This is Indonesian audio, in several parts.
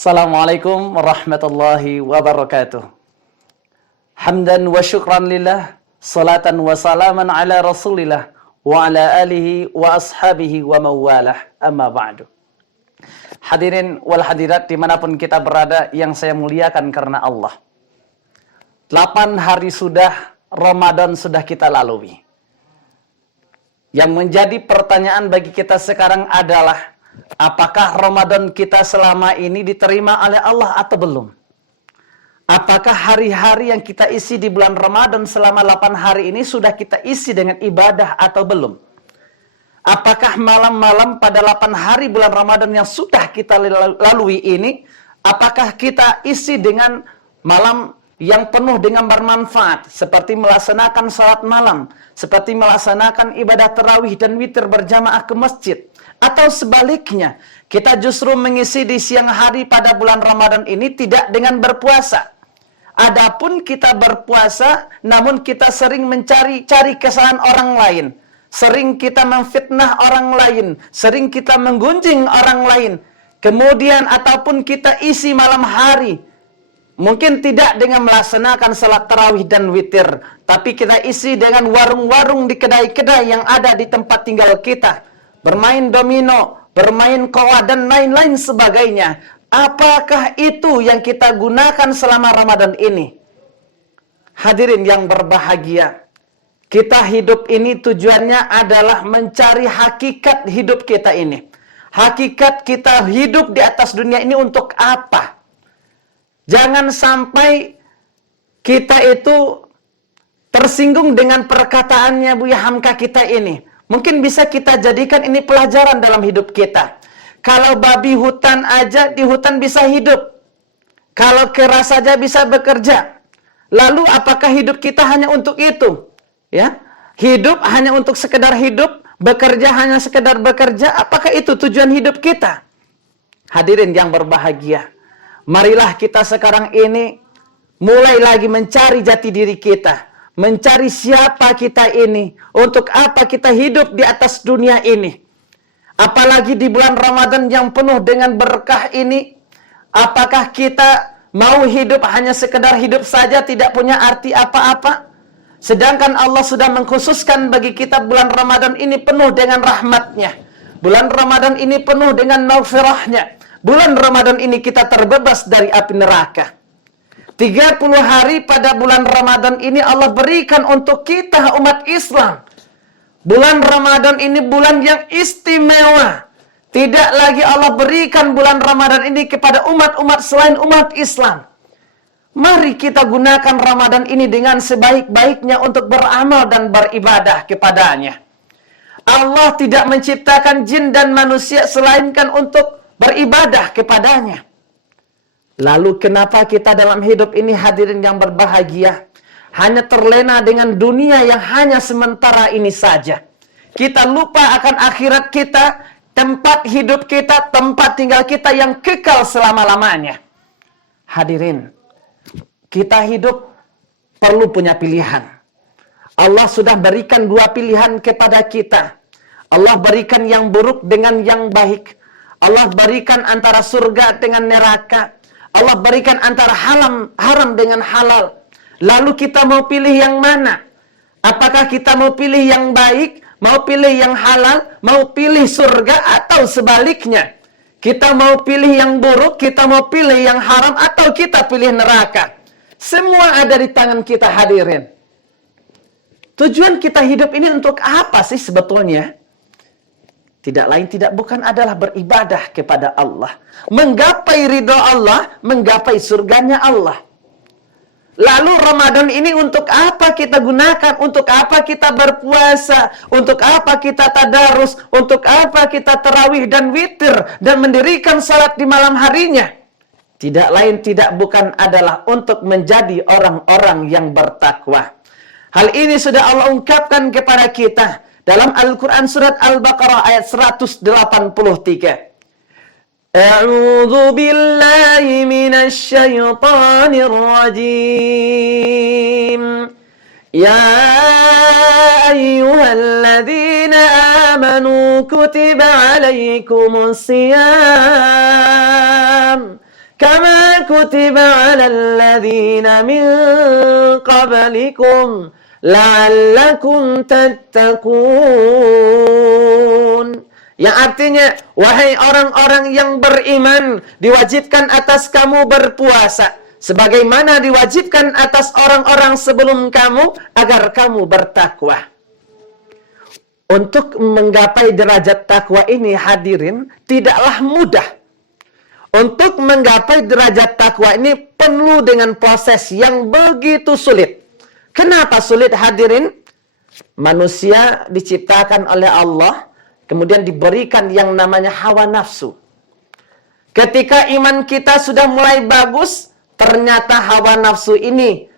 Assalamualaikum warahmatullahi wabarakatuh. Hamdan wa syukran lillah, salatan wa salaman ala rasulillah, wa ala alihi wa ashabihi wa mawalah, amma ba'du. Hadirin wal hadirat dimanapun kita berada yang saya muliakan karena Allah. 8 hari sudah, Ramadan sudah kita lalui. Yang menjadi pertanyaan bagi kita sekarang adalah, apakah Ramadan kita selama ini diterima oleh Allah atau belum? Apakah hari-hari yang kita isi di bulan Ramadan selama 8 hari ini sudah kita isi dengan ibadah atau belum? Apakah malam-malam pada 8 hari bulan Ramadan yang sudah kita lalui ini, apakah kita isi dengan malam yang penuh dengan bermanfaat, seperti melaksanakan salat malam, seperti melaksanakan ibadah tarawih dan witir berjamaah ke masjid, atau sebaliknya, kita justru mengisi di siang hari pada bulan Ramadan ini tidak dengan berpuasa. Adapun kita berpuasa, namun kita sering mencari-cari kesalahan orang lain, sering kita memfitnah orang lain, sering kita menggunjing orang lain, kemudian ataupun kita isi malam hari, mungkin tidak dengan melaksanakan salat tarawih dan witir, tapi kita isi dengan warung-warung di kedai-kedai yang ada di tempat tinggal kita, bermain domino, bermain kowa, dan lain-lain sebagainya. Apakah itu yang kita gunakan selama Ramadan ini? Hadirin yang berbahagia, kita hidup ini tujuannya adalah mencari hakikat hidup kita ini. Hakikat kita hidup di atas dunia ini untuk apa? Jangan sampai kita itu tersinggung dengan perkataannya Buya Hamka kita ini. Mungkin bisa kita jadikan ini pelajaran dalam hidup kita. Kalau babi hutan aja di hutan bisa hidup. Kalau kera saja bisa bekerja. Lalu apakah hidup kita hanya untuk itu? Ya, hidup hanya untuk sekedar hidup, bekerja hanya sekedar bekerja. Apakah itu tujuan hidup kita? Hadirin yang berbahagia, marilah kita sekarang ini mulai lagi mencari jati diri kita. Mencari siapa kita ini. Untuk apa kita hidup di atas dunia ini. Apalagi di bulan Ramadan yang penuh dengan berkah ini. Apakah kita mau hidup hanya sekedar hidup saja, tidak punya arti apa-apa? Sedangkan Allah sudah mengkhususkan bagi kita bulan Ramadan ini penuh dengan rahmatnya. Bulan Ramadan ini penuh dengan maghfirahnya. Bulan Ramadan ini kita terbebas dari api neraka. 30 hari pada bulan Ramadan ini Allah berikan untuk kita umat Islam. Bulan Ramadan ini bulan yang istimewa. Tidak lagi Allah berikan bulan Ramadan ini kepada umat-umat selain umat Islam. Mari kita gunakan Ramadan ini dengan sebaik-baiknya untuk beramal dan beribadah kepadanya. Allah tidak menciptakan jin dan manusia selainkan untuk beribadah kepadanya. Lalu kenapa kita dalam hidup ini, hadirin yang berbahagia, hanya terlena dengan dunia yang hanya sementara ini saja? Kita lupa akan akhirat kita, tempat hidup kita, tempat tinggal kita yang kekal selama-lamanya. Hadirin, kita hidup perlu punya pilihan. Allah sudah berikan 2 pilihan kepada kita. Allah berikan yang buruk dengan yang baik. Allah berikan antara surga dengan neraka. Allah berikan antara haram dengan halal. Lalu kita mau pilih yang mana? Apakah kita mau pilih yang baik, mau pilih yang halal, mau pilih surga, atau sebaliknya? Kita mau pilih yang buruk, kita mau pilih yang haram, atau kita pilih neraka? Semua ada di tangan kita, hadirin. Tujuan kita hidup ini untuk apa sih sebetulnya? Tidak lain tidak bukan adalah beribadah kepada Allah. Menggapai ridho Allah, menggapai surganya Allah. Lalu Ramadan ini untuk apa kita gunakan? Untuk apa kita berpuasa? Untuk apa kita tadarus? Untuk apa kita tarawih dan witir? Dan mendirikan salat di malam harinya? Tidak lain tidak bukan adalah untuk menjadi orang-orang yang bertakwa. Hal ini sudah Allah ungkapkan kepada kita dalam Al-Quran surat Al-Baqarah ayat 183. A'udzu billahi minasy syaithanir rajim. Ya ayyuhalladzina amanu kutiba alaikumus siyam kama kutiba 'alal ladzina min qablikum la'allakum tattaqun. Yang artinya, wahai orang-orang yang beriman, diwajibkan atas kamu berpuasa sebagaimana diwajibkan atas orang-orang sebelum kamu agar kamu bertakwa. Untuk menggapai derajat takwa ini, hadirin, tidaklah mudah. Untuk menggapai derajat takwa ini penuh dengan proses yang begitu sulit. Kenapa sulit, hadirin? Manusia diciptakan oleh Allah, kemudian diberikan yang namanya hawa nafsu. Ketika iman kita sudah mulai bagus, ternyata hawa nafsu ini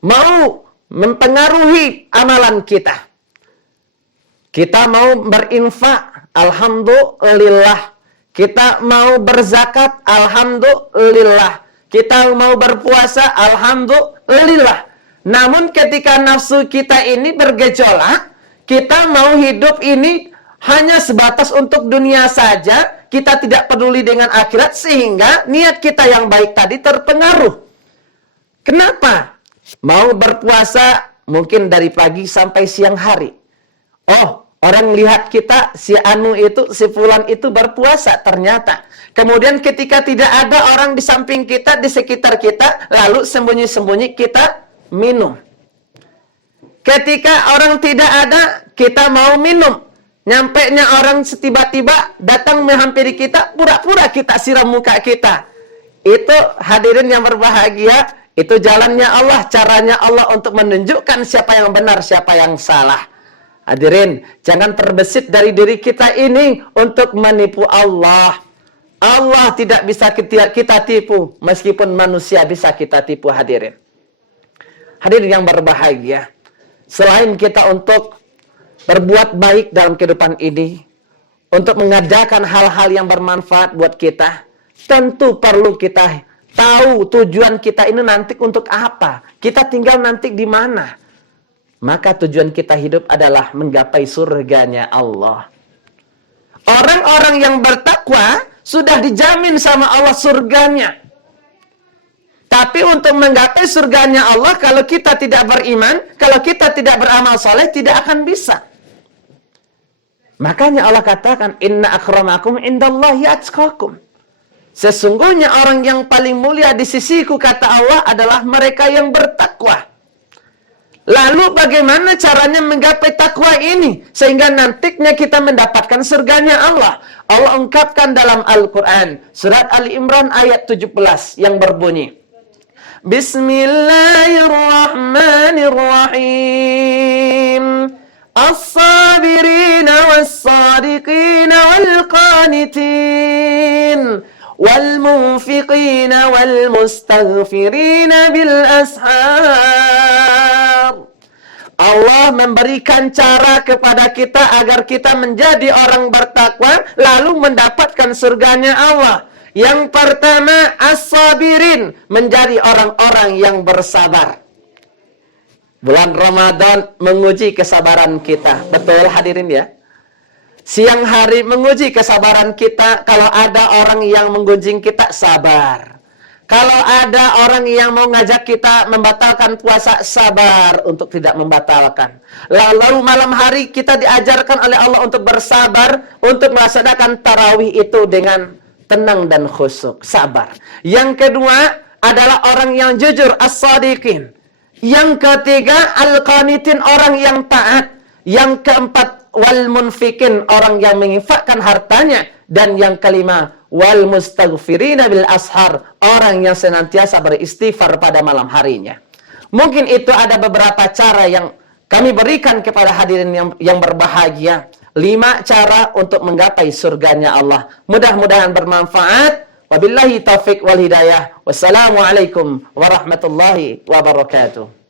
mau mempengaruhi amalan kita. Kita mau berinfak, alhamdulillah. Kita mau berzakat, alhamdulillah. Kita mau berpuasa, alhamdulillah. Namun ketika nafsu kita ini bergejolak, kita mau hidup ini hanya sebatas untuk dunia saja, kita tidak peduli dengan akhirat, sehingga niat kita yang baik tadi terpengaruh. Kenapa? Mau berpuasa mungkin dari pagi sampai siang hari. Oh, orang lihat kita, si Anu itu, si Fulan itu berpuasa ternyata. Kemudian ketika tidak ada orang di samping kita, di sekitar kita, lalu sembunyi-sembunyi kita minum. Ketika orang tidak ada, kita mau minum. Nyampenya orang tiba-tiba datang menghampiri kita, pura-pura kita siram muka kita. Itu hadirin yang berbahagia, itu jalannya Allah, caranya Allah untuk menunjukkan siapa yang benar, siapa yang salah. Hadirin, jangan terbesit dari diri kita ini untuk menipu Allah. Allah tidak bisa kita tipu, meskipun manusia bisa kita tipu, hadirin. Hadirin yang berbahagia, selain kita untuk berbuat baik dalam kehidupan ini, untuk mengajarkan hal-hal yang bermanfaat buat kita, tentu perlu kita tahu tujuan kita ini nanti untuk apa. Kita tinggal nanti di mana. Maka tujuan kita hidup adalah menggapai surganya Allah. Orang-orang yang bertakwa sudah dijamin sama Allah surganya. Tapi untuk menggapai surganya Allah, kalau kita tidak beriman, kalau kita tidak beramal soleh, tidak akan bisa. Makanya Allah katakan, inna akramakum indallahi atqakum. Sesungguhnya orang yang paling mulia di sisiku, kata Allah, adalah mereka yang bertakwa. Lalu bagaimana caranya menggapai takwa ini? Sehingga nantinya kita mendapatkan surganya Allah. Allah ungkapkan dalam Al-Quran, surat Ali Imran ayat 17 yang berbunyi, Bismillahirrahmanirrahim. As-sabirina was-sadiqina wal-qanitin wal-munfiqina wal-mustaghfirina bil-ashar. Allah memberikan cara kepada kita agar kita menjadi orang bertakwa, lalu mendapatkan surganya Allah. Yang pertama, as-sabirin, menjadi orang-orang yang bersabar. Bulan Ramadan menguji kesabaran kita. Betul hadirin ya? Siang hari menguji kesabaran kita. Kalau ada orang yang menggunjing kita, sabar. Kalau ada orang yang mau ngajak kita membatalkan puasa, sabar untuk tidak membatalkan. Lalu malam hari kita diajarkan oleh Allah untuk bersabar, untuk melaksanakan tarawih itu dengan tenang dan khusyuk, sabar. Yang kedua adalah orang yang jujur, as-sadiqin. Yang ketiga, al-qanitin, orang yang taat. Yang keempat, wal-munfikin, orang yang menginfakkan hartanya. Dan yang kelima, wal-mustaghfirina bil-ashar, orang yang senantiasa beristighfar pada malam harinya. Mungkin itu ada beberapa cara yang kami berikan kepada hadirin yang berbahagia. 5 cara untuk menggapai surganya Allah. Mudah-mudahan bermanfaat. Wabillahi taufiq wal hidayah. Wassalamualaikum warahmatullahi wabarakatuh.